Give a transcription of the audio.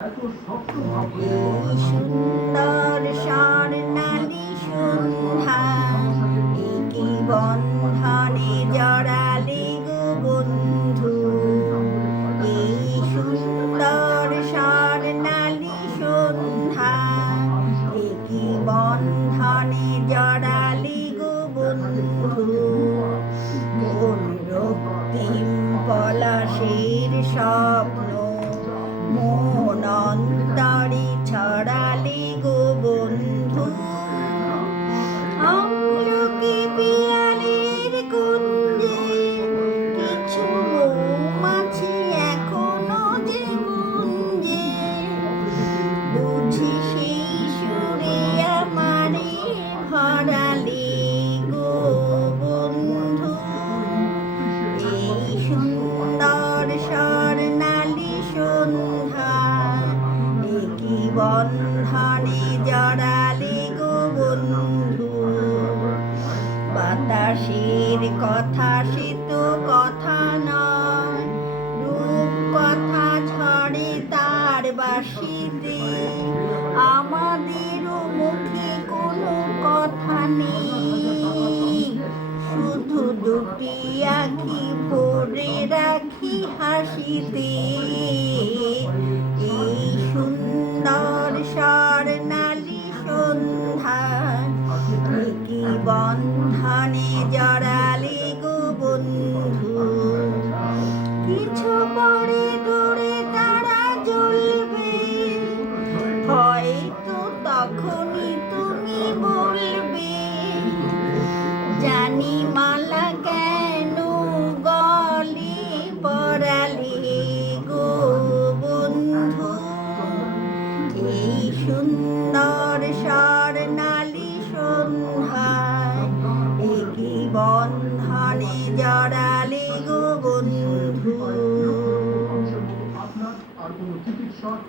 এই সুন্দর স্বর্ণালী সন্ধ্যা, একি বন্ধনে জড়ালে গো বন্ধু। এই সুন্দর স্বর্ণালী সন্ধ্যা, একি বন্ধনে জড়ালে গো বন্ধু। কোন রক্তিম পলাশের স্বপ্ন মন অন্তরে ছড়ালে গো বন্ধু। আমলকি পিয়ালির কুঞ্জে কিছু মৌমাছি এখনো যে গুঞ্জে, বুঝি সেই সুরে আমারে ভরালে গো বন্ধু। এই সুন্দর স্বর্ণালী সন্ধ্যা, একি বন্ধনে জড়ালে গো বন্ধু। বাতাসের কথা সে তো কথা নয়, রূপ কথা ঝরে তার বাঁশিতে। আমাদেরও মুখে কোনো কথা নেই, শুধু দুটি আঁখি ভরে রাখি হাসিতে। এই সুন্দর স্বর্ণালী সন্ধ্যা, একি বন্ধনে জড়ালে গো বন্ধু। কিছু পরে দূরে তারা জ্বলবে, হয়তো তখনই তুমি বলবে, জানি মালা কেন গলে পরালে গো বন্ধু। এই সুন্দর স্বর্ণালী সন্ধ্যা, একি বন্ধনে জড়ালে গো